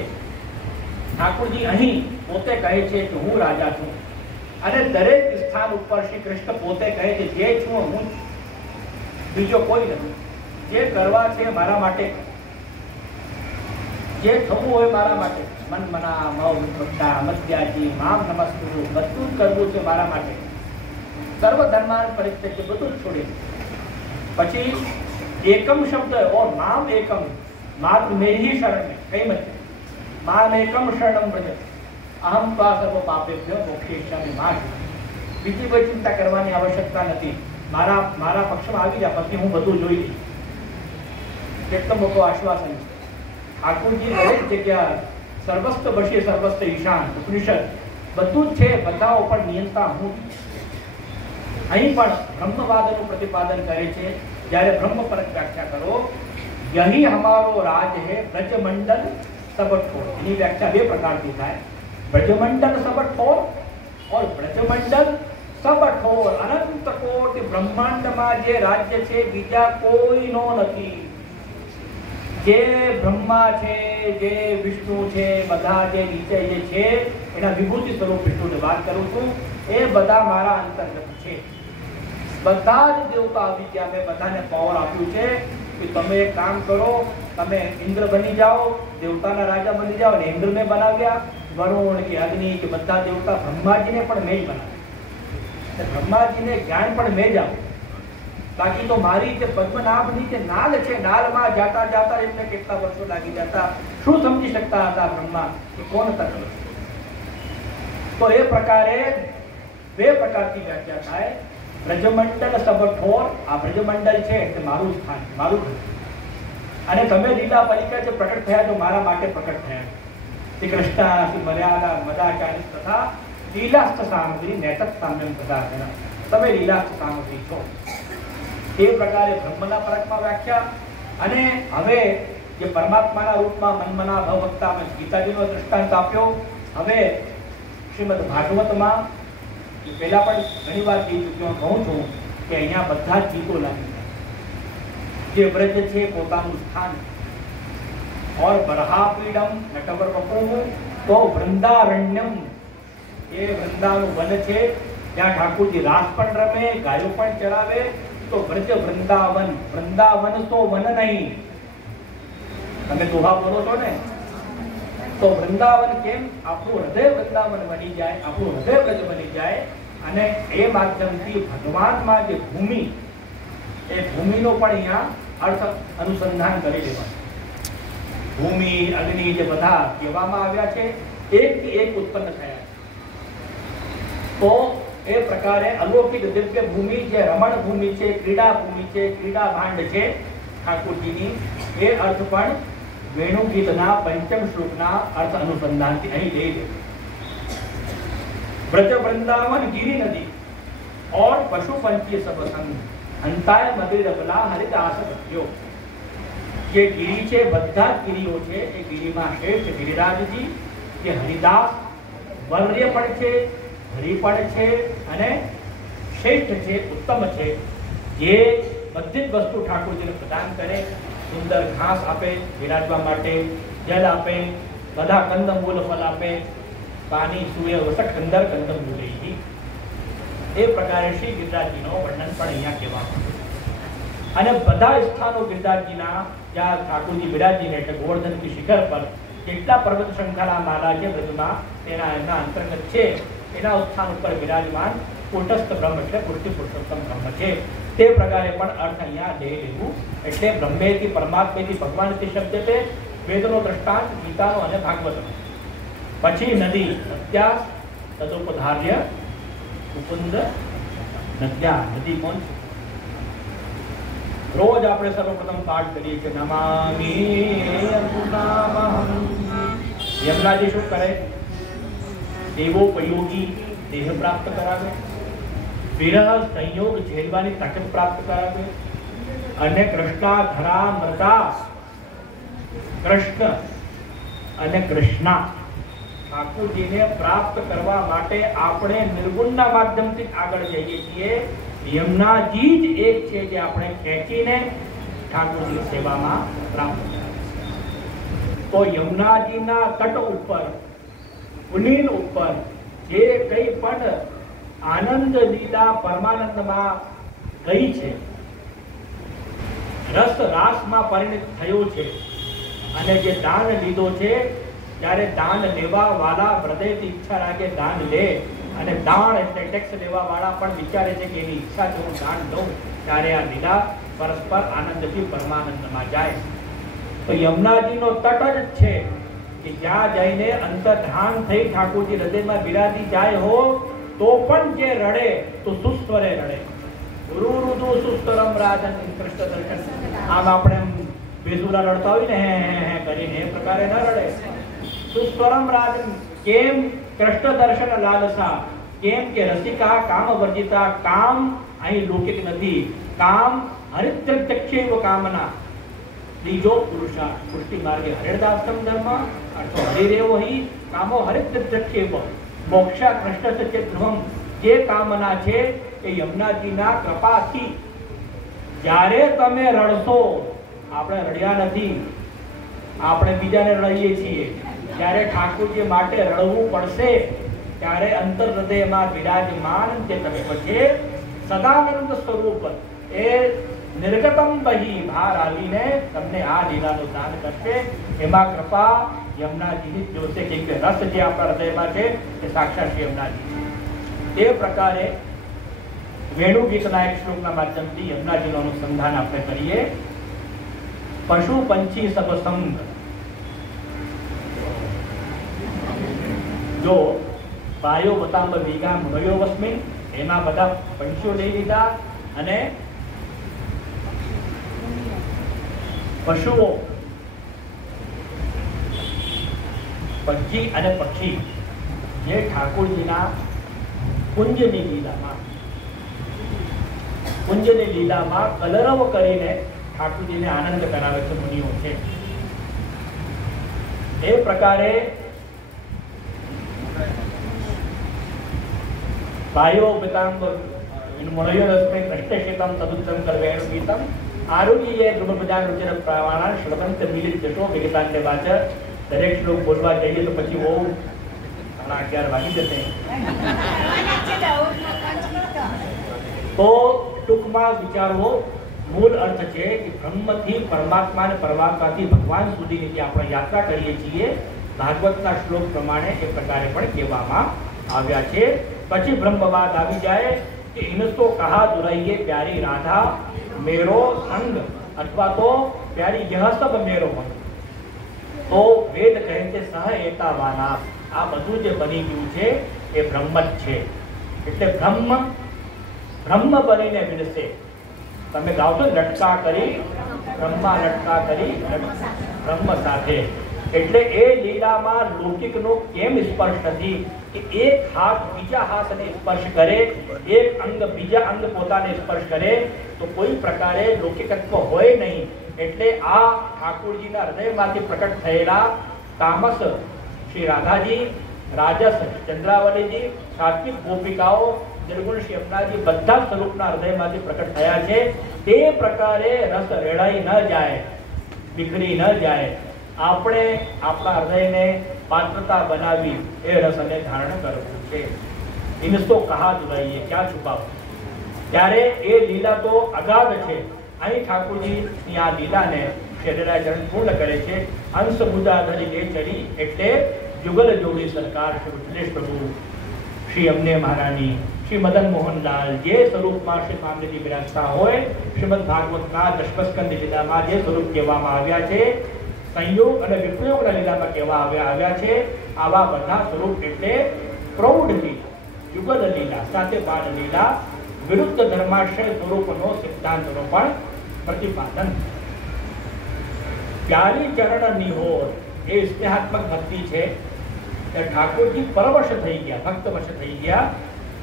ઠાકોરજી અહીં પોતે કહે છે કે હું રાજા છું. અને દરેક સ્થાન ઉપર શ્રી કૃષ્ણ પોતે કહે છે જે છું હું, બીજો કોઈ નથી. જે કરવા છે મારા માટે, જે થવું હોય મારા માટે, મન મના મૌ વિપ્રતા મધ્યાજી મામ નમસ્કુરુ, બધું જ કરવું છે મારા માટે. સર્વ ધર્માન પરિત્યજ્ય, બધું જ છોડી. પછી એકમ શબ્દ ઓર નામ એકમ, માત્ર મેરી ही शरण में कहीं मत. माम एकम शरणम व्रज अहम त्वा सर्व पापेभ्यो मोक्षयिष्यामि मा. બીજી કોઈ ચિંતા કરવાની આવશ્યકતા નથી. મારા પક્ષમાં આવી જા, પછી હું બધું જોઈ લઈશ. કેટલો મોટો આશ્વાસન છે. ઠાકોરજી દરેક જગ્યા સર્વસ્થ વશી સર્વસ્થ ઈશાન ઉપનિષદ બધું જ છે, બધા ઉપર નિયંતા હું. અહીં પણ બ્રહ્મવાદનું પ્રતિપાદન કરે છે. જ્યારે બ્રહ્મ પર વ્યાખ્યા કરો, યહી હમારો રાજ હે બ્રજમંડલ સબ ઠોર. એની વ્યાખ્યા બે પ્રકારથી થાય. બ્રજમંડલ સબ ઠોર और બ્રજમંડલ સબ ઠોર. અનંત કોટી બ્રહ્માંડમાં જે રાજ્ય છે બીજા કોઈનો નથી. જે બ્રહ્મા છે, જે વિષ્ણુ છે, બધા જે નીચે જે છે એના વિભૂતિ સ્વરૂપ વિષ્ણુની વાત કરું છું, એ બધા મારા અંતર્ગત છે. બધા જ દેવતા આવી ગયા. મેં બધાને પાવર આપ્યું છે કે તમે એક કામ કરો, તમે ઇન્દ્ર બની જાઓ, દેવતાના રાજા બની જાઓ. અને ઇન્દ્રને બનાવ્યા, વરુણ કે અગ્નિ કે બધા દેવતા, બ્રહ્માજીને પણ મેં જ બનાવ્યા. બ્રહ્માજીને જ્ઞાન પણ મેં જ આપ્યું. બાકી તો મારી જે પદ્મનાભની જે નાલ છે, નાલમાં જાતા જાતા એમને કેટલા વર્ષો લાગી જતા. શું સમજી શકતા હતા બ્રહ્મા કે કોણ હતા? તો એ પ્રકારે બે પ્રકારની વ્યાખ્યા થાય. બ્રજમંડલ સબ ઠોર, આ બ્રજમંડલ છે એટલે મારું સ્થાન, મારું ઘર. અને તમે લીલા પરિકર જે પ્રકટ થયા તો મારા માટે પ્રકટ થયા. શ્રી કૃષ્ણ શ્રી મર્યાદા મદાચાર્ય તથા લીલાસ્થ સામગ્રી નૈતક સામ્યમ પદાર્થના. તમે લીલાસ્થ સામગ્રી છો. એ પ્રકારે બ્રહ્મના પરકમાં વ્યાખ્યા. અને હવે જે પરમાત્માના રૂપમાં મનમના ભવક્તા મેં ગીતાજીનો દૃષ્ટાંત આપ્યો. હવે શ્રીમદ ભાગવતમાં પહેલા પણ ઘણી વાર કહી ચૂક્યો, કહું છું કે અહીંયા બધા જ ગીતો લાગી જાય. જે વ્રજ છે પોતાનું સ્થાન, और बरहापीडम नटवर बपुः तो वृंदारण्यम, એ વૃંદાનું વન છે. ત્યાં ઠાકોરજી રાસ પણ રમે, ગાયો પણ ચરાવે. તો વ્રજ વૃંદાવન. વૃંદાવન તો વન નહીં. તમે દોહા બોલો છો ને, તો વૃંદાવન કેમ? આપણું હૃદય વૃંદાવન બની જાય, આપણું હૃદય વ્રજ બની જાય. અને એ માધ્યમથી ભગવાનમાં જે ભૂમિ, એ ભૂમિનો પણ અહીંયા અર્થ અનુસંધાન કરી લેવાનું. ભૂમિ, અગ્નિ જે બધા કહેવામાં આવ્યા છે એકથી એક ઉત્પન્ન થયા. તો એ પ્રકારે અલૌકિક દિવ્ય ભૂમિ જે રમણ ભૂમિ છે, ક્રીડા ભૂમિ છે, ક્રીડા ભાંડ છે ઠાકોરજીની, એ અર્થ પણ વેણુ ગીતના પંચમ શ્લોકના અર્થ અનુસંધાનથી અહીં લઈ લે. ब्रज वृंदावन गिरी नदी और पशु पंची सब संग हंताय मदिर बला हरिदास भक्तियो. જે ગિરી છે, બધા ગિરીઓ છે, એ ગિરીમાં શ્રેષ્ઠ ગિરિરાજજી જે હરિદાસ વર્ય પણ છે, હરિ પણ છે અને શ્રેષ્ઠ છે, ઉત્તમ છે, જે બધી જ વસ્તુ ઠાકોરજીને પ્રદાન કરે. સુંદર ઘાસ આપે વિરાજવા માટે, જલ આપે, બધા કંદમૂળ ફળ આપે, પાણી સુય વસક કંદર કંદમૂળ. એ પ્રકારે શ્રી ગિરિરાજજીનો વર્ણન પણ અહીંયા કહેવામાં અને બધા સ્થાનો ગિરિરાજજીના જ્યાં ઠાકોરજી બિરાજીને એટલે ગોવર્ધન કી શિખર પર કેટલા પર્વત શૃંખલા માલા છે બ્રજમાં તેના એમના અંતર્ગત છે, એના સ્થાન ઉપર વિરાજમાન કુટસ્થ બ્રહ્મ એટલે પૂર્તિ પુરુષોત્તમ બ્રહ્મ છે. તે પ્રકારે પણ અર્થ અહીંયા લઈ લેવું. એટલે બ્રહ્મેથી પરમાત્મેથી ભગવાનથી શબ્દ છે, વેદનો દ્રષ્ટાંત ગીતાનો અને ભાગવતનો. પછી નદી નદ્યા તદુપધાર્ય મુકુંદ નદ્યા. નદી કોણ છે? રોજ આપણે સર્વપ્રથમ પાઠ કરીએ છીએ નમામિ અમૃતામહં. યમરાજી શું કરે? દેવોપયોગી દેહ પ્રાપ્ત કરાવે, વિરહ સંયોગ ઝેલવાની તાકાત પ્રાપ્ત કરાવે અને કૃષ્ણાધરા મૃતા કૃષ્ણ અને કૃષ્ણા ઠાકોરજીને પ્રાપ્ત કરવા માટે આપણે નિર્ગુણના માધ્યમથી આગળ જઈએ છીએ. યમુનાજી જ એક છે જે આપણે ખેંચીને ઠાકોરજી સેવામાં પ્રાપ્ત કરે. તો યમુનાજીના તટ ઉપર, પુલીન ઉપર જે કંઈ પણ આનંદ લીલા પરમાનંદમાં ગઈ છે, રસ રાસમાં પરિણિત થયો છે અને જે દાન લીધો છે, જ્યારે દાન લેવા વાળા હૃદયથી ઈચ્છા રાખે દાન લે, અને દાન એટલે ટેક્સ લેવા વાળા પણ વિચારે છે કે એની ઈચ્છા છે હું દાન દઉં, ત્યારે આ લીલા પરસ્પર આનંદથી પરમાનંદમાં જાય. તો યમુનાજીનો તટ જ છે કે જ્યાં જઈને અંતર્ધાન થઈ ઠાકોરજી હૃદયમાં બિરાજી જાય હો તો પણ જે રડે તો સુસ્વરે રડે. રુરુદુ સુસ્તરમ રાજન કૃષ્ણ દર્શન. આમ આપણે બેસુરા રડતા હોય ને હે કરીને એ પ્રકારે ન રડે. સુસ્વરમ રાજન. કેમ? કૃષ્ણ દર્શન લાલસા. કેમ કે રસિકા કામ વર્જિતા. કામ અહીં લૌકિક નથી, કામ હરિદ્રચક્ષેવ કામના. બીજો પુરુષાર્થ પુષ્ટિ માર્ગે હરિદાસમ ધર્મ અર્થો હરિરેવો હિ કામો હરિદ્રચક્ષેવ મોક્ષા કૃષ્ણ સચે ધ્રુવમ. જે કામના છે એ યમુનાજીના કૃપાથી. જ્યારે તમે રડશો, આપણે રડ્યા નથી, આપણે બીજાને રડીએ છીએ, જ્યારે ઠાકોરજી માટે રડવું પડશે ત્યારે અંતર હૃદયમાં વિરાજમાન જે તત્વ છે સદાનંદ સ્વરૂપ, એ નિર્ગતમ બહી બહાર આવીને તમને આ લીલાનું દાન કરશે. એમાં કૃપા યમુનાજીની જોશે કે રસ જે આપણા હૃદયમાં છે એ સાક્ષાત યમુનાજી છે. તે પ્રકારે વેણુ ગીતના એક શ્લોકના માધ્યમથી યમુનાજીનું અનુસંધાન આપણે કરીએ. પશુ પંછી સબ સંગ. જો બાયો બતાંબ વીગા મયો વસ્મિન, એમાં બધા પંચીઓ લઈ લીધા અને પશુઓ, પક્ષી અને પક્ષી જે ઠાકોરજીના કુંજની લીલામાં કલરવ કરીને ઠાકોરજીને આનંદ કરાવે છે મુનિઓ છે. એ પ્રકારે બાયો પિતાંબ મુનયો રસ્મે કૃષ્ણશીતમ તદુત્તમ કરવેણ ગીતમ આરોગ્ય ધ્રુવ પ્રજાન રુચિર પ્રવાણા શ્રવંત મિલિત જશો વિગતાંતે વાચ. દરેક શ્લોક બોલવા જઈએ તો પછી બહુ 11 વાગી જશે. તો ટૂંકમાં વિચારવો મૂળ અર્થ છે કે બ્રહ્મથી પરમાત્મા અને પરમાત્માથી ભગવાન સુધીની જે આપણે યાત્રા કરીએ છીએ, ભાગવતના શ્લોક પ્રમાણે એ પ્રકારે પણ કહેવામાં આવ્યા છે. પછી બ્રહ્મવાદ આવી જાય કે ઇનસો કહા દુરાઈએ પ્યારી રાધા મેરો સંગ, અથવા તો પ્યારી યહ સબ મેરો ભક્ત. તો વેદ કહે છે સહ એતા વાલા, આ બધું જે બની ગયું છે એ બ્રહ્મ જ છે. એટલે બ્રહ્મ બ્રહ્મ બનીને વિરસે. તમે ગાઓ છો લટકા કરી બ્રહ્મા લટકા કરી બ્રહ્મ સાથે. એટલે એ લીલામાં લૌકિકનો કેમ સ્પર્શ નથી કે એક હાથ બીજા હાથને સ્પર્શ કરે, એક અંગ બીજા અંગ પોતાને સ્પર્શ કરે તો કોઈ પ્રકારે લૌકિકત્વ હોય નહીં. એટલે આ ઠાકોરજીના હૃદયમાંથી પ્રકટ થયેલા તામસ શ્રી રાધાજી, રાજસ ચંદ્રાવલીજી, સાત્વિક ગોપિકાઓ, નિર્ગુણ શ્રી યમુનાજી બધા સ્વરૂપના હૃદયમાંથી પ્રકટ થયા છે. તે પ્રકારે રસ રેડાઈ ન જાય, વિખરી ન જાય. આપણે આપણા હૃદયને પાત્રતા બનાવી એ રસને ધારણ કરવું છે. ઇનસો કહા દુરાઈએ ક્યાં છુપાવ. ત્યારે એ લીલા તો અગાધ છે. અહીં ઠાકોરજી આ લીલાને શરીરાચરણ પૂર્ણ કરે છે. અંશ મુદા ધરી લે ચડી એટલે જુગલ જોડી સરકાર શ્રી વિઠ્ઠલેશ પ્રભુ, શ્રી અમને મહારાણી, શ્રી મદન મોહનલાલ જે સ્વરૂપમાં શ્રી સ્વામીજી બિરાજતા હોય, શ્રીમદ ભાગવતના દશમસ્કંદ લીલામાં જે સ્વરૂપ કહેવામાં આવ્યા છે, સંયોગ અને વિપ્રયોગના લીલામાં કહેવા આવ્યા છે, આવા બધા સ્વરૂપ એટલે પ્રૌઢ લીલા, યુગલ લીલા સાથે બાળ લીલા, વિરુદ્ધ ધર્માશય સ્વરૂપનો સિદ્ધાંતનો પણ પ્રતિપાદન. પ્યારી ચરણ નિહોર એ સ્નેહાત્મક ભક્તિ છે. ઠાકોરજી પરવશ થઈ ગયા, ભક્તવશ થઈ ગયા.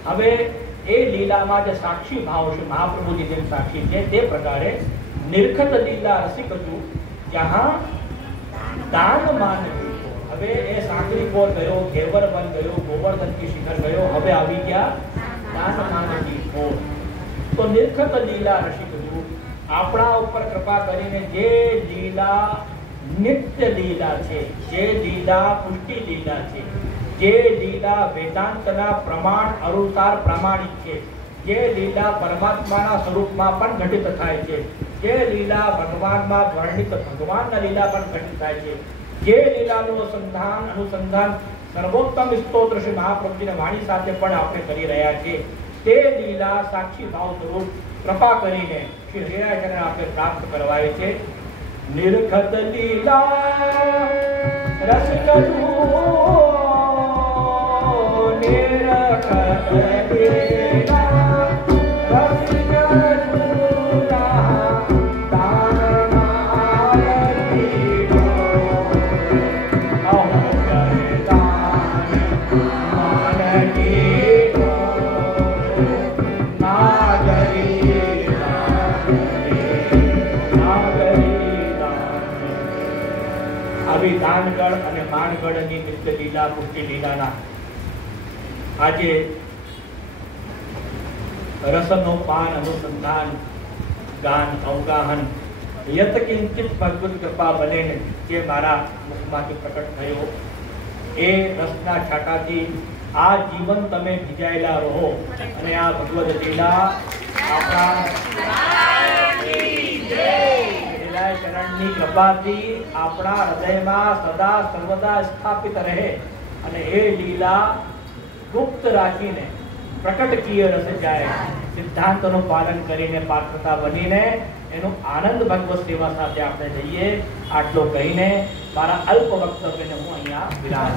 હવે એ લીલામાં જે સાક્ષી ભાવ છે, મહાપ્રભુજી જેમ સાક્ષી છે તે પ્રકારે નિરખત લીલા રસિક હતું જ્યાં દાન માન. હવે એ સાંકળી કોર ગયો, ઘેવર વન ગયો, ગોવર્ધન કી શિખર ગયો, હવે આવી ગયા દાન માનજી કોર. તો નિરખત લીલા રસિક હતું. આપણા ઉપર કૃપા કરીને જે લીલા નિત્ય લીલા છે, જે લીલા પુષ્ટિ લીલા છે, જે લીલા વેદાંતના પ્રમાણ અનુસાર પ્રમાણિત છે, જે લીલા પરમાત્માના સ્વરૂપમાં પણ ઘટિત થાય છે, જે લીલા ભગવાનમાં વર્ણિત ભગવાનના લીલા પણ ઘટિત થાય છે, જે લીલાનું અનુસંધાન સર્વોત્તમ સ્તોત્ર શ્રી મહાપ્રભુજીની વાણી સાથે પણ આપણે કરી રહ્યા છીએ, તે લીલા સાક્ષી ભાવ સ્વરૂપ કૃપા કરીને શ્રી હરિરાયચરણ આપણે પ્રાપ્ત કરવાય છે. નિરખત લીલા રસ કરું, નિરખત લીલા રસ કરું, દાન માનજી દાનગઢ અને માણગઢની નિત્ય લીલા પુષ્ટિ લીલાના આજે રસનો પાન અનુસંધાન ગાન અવગાહન યત કિંચિત ભગવત કૃપા બને જે મારા મુખમાંથી પ્રકટ થયો એ રસના છાંટાથી આ જીવન તમે ભીજાયેલા રહો અને આ ભગવદ લીલા આપણા ચરણની કૃપાથી આપણા હૃદયમાં સદા સર્વદા સ્થાપિત રહે અને એ લીલા ગુપ્ત રાખીને પ્રકટ કિય રસ જાય, સિદ્ધાંતોનું પાલન કરીને પાત્રતા બનીને એનો આનંદ ભગવત સેવા સાથે આપણે જઈએ. આટલો કહીને મારા અલ્પ વક્તવ્યને હું અહીંયા વિરામ.